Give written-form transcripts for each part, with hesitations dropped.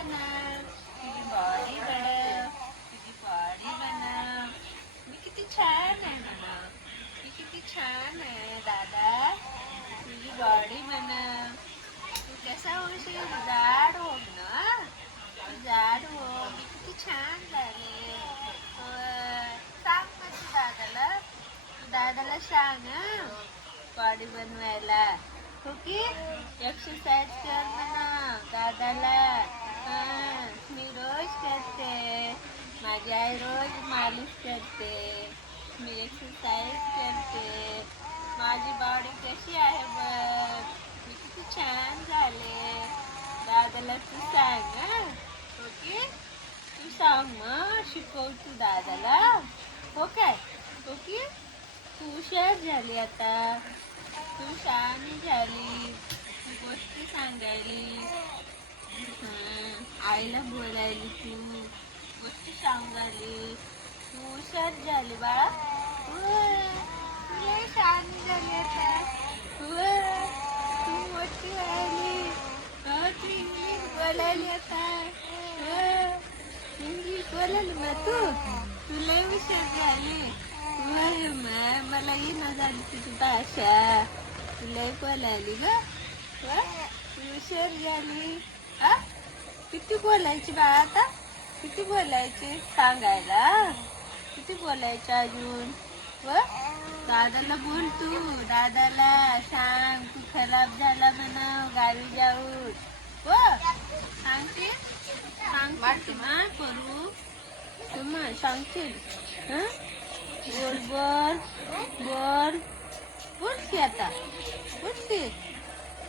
बनव, तुझी बॉडी बनव, तुझी बॉडी बनव. मी किती छान आहे म्हणा, मी किती छान आहे दादा. तुझी बॉडी बनव. तू कसा होशील? जाड हो ना, जाड हो. मी किती छान झाले. सांग मग तू दादाला, तू दादाला सांग हं, बॉडी बनवायला. हो की एक्सरसाइज कर म्हणा दादाला. मी रोज करते, माझी आई रोज मालिश करते, मी एक्सरसाइज करते. माझी बॉडी कशी आहे बघ, मी किती छान झाले. दादाला तू सांग हं. हो की तू सांग मग, शिकव तू दादाला. हो काय, हो की तू हुशार झाली आता, तू शहाणी झाली, तू गोष्टी सांगायली, आईला बोलायली, तू गोष्टी सांगायली, तू हुशार झाली बाळा. तू लय शहाणी झाली आता. तू मोठी झाली. तू इंग्लिश बोलायली आता. इंग्लिश बोलायली ना तू लय हुशार झाली. मला येणं झाली तुझी भाषा, तू लय बोलायली ग. तू हुशार झाली. किती बोलायची बा आता, किती बोलायची सांगायला, किती बोलायचं अजून. दादाला बोल, तू दादाला सांग तू खराब झाला म्हणा गावी जाऊन. सांगते, सांगते ना करू तुम्हा सांगशील. बोल बोल बोल बोल की आता, बोल की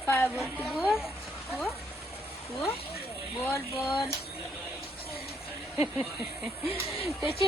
काय बोलते बोल. हो बोल बोल. त्याची